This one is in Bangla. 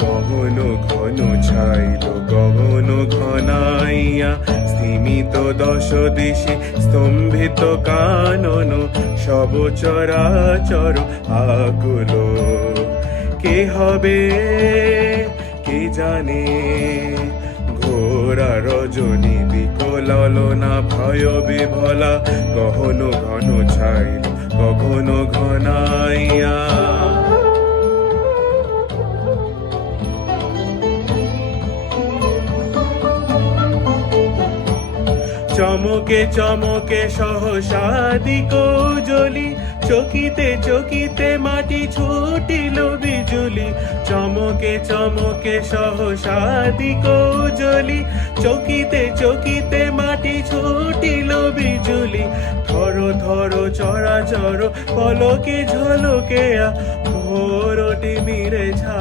গহন ঘন ছাইল গগন ঘনাইয়া, স্তিমিত দশ দিশে স্তম্ভিত কানন, সব চরাচর আকুল। কে হবে কে জানে, ঘোরা রজনী বিকলনা ভয় বিভলা, গহন ঘন ছাইল গগন ঘনাইয়া। চমকে চমকে সহসাদি কৌজলি, চকিতে চকিতে মাটি ছুটিল বিজুলি। চমকে চমকে সহসাদি কৌজলি, চকিতে চকিতে মাটি ছুটিল বিজুলি। থর থর চরাচর পলকে ঝলকে ভোরটি মিরে ঝা।